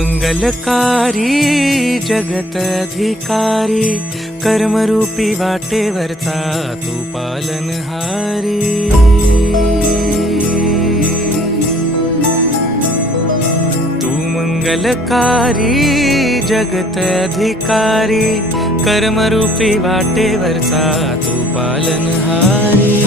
मंगलकारी जगत अधिकारी, कर्मरूपी वाटेवरचा तू पालनहारी। तू मंगलकारी जगत अधिकारी, कर्मरूपी वाटेवरचा तू पालनहारी।